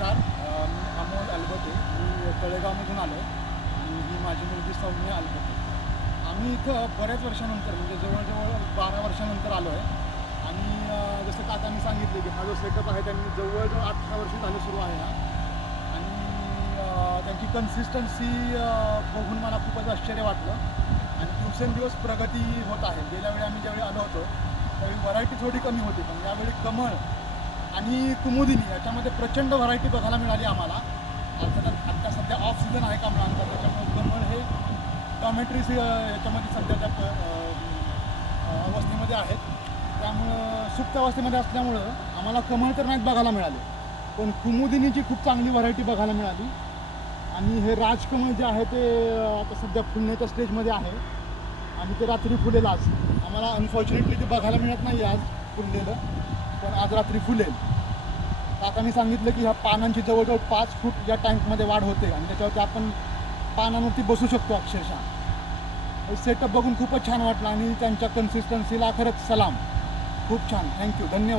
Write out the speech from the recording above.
नमस्कार, मी अमोल अलबते. मी तळेगावमधून आलो आहे आणि ही माझी मुलगी सौम्या अलबते. आम्ही इथं बऱ्याच वर्षानंतर म्हणजे जवळजवळ 12 वर्षानंतर आलो आहे आणि जसं काकांनी सांगितले की हा जो सेटअप आहे त्यांनी जवळजवळ 18 वर्ष झालं सुरू आहे हा. आणि त्यांची कन्सिस्टन्सी बघून मला खूपच आश्चर्य वाटलं आणि दिवसेंदिवस प्रगती होत आहे. गेल्या वेळी आम्ही ज्यावेळी आलो होतो त्यावेळी व्हरायटी थोडी कमी होती, पण यावेळी कमळ आणि कुमुदिनी याच्यामध्ये प्रचंड व्हरायटी बघायला मिळाली आम्हाला. अर्थात आत्ता सध्या ऑफ सीझन आहे कमळांचा, त्याच्यामुळे कमळ हे टॉमॅट्रीस याच्यामध्ये सध्याच्या अवस्थेमध्ये आहेत. त्यामुळं सुप्त अवस्थेमध्ये असल्यामुळं आम्हाला कमळ तर नाहीत बघायला मिळाले, पण कुमुदिनीची खूप चांगली व्हरायटी बघायला मिळाली. आणि हे राजकमळ जे आहे ते आता सध्या फुलण्याच्या स्टेजमध्ये आहे आणि ते रात्री फुलेल आज. आम्हाला अनफॉर्च्युनेटली ते बघायला मिळत नाही आज फुललेलं, पण आज रात्री फुलेल. काकांनी सांगितलं की ह्या पानांची जवळजवळ 5 फूट या टँकमध्ये वाढ होते आणि त्याच्यावरती आपण पानांवरती बसू शकतो अक्षरशः. सेटअप बघून खूपच छान वाटलं आणि त्यांच्या कन्सिस्टन्सीला खरंच सलाम. खूप छान, थँक्यू, धन्यवाद.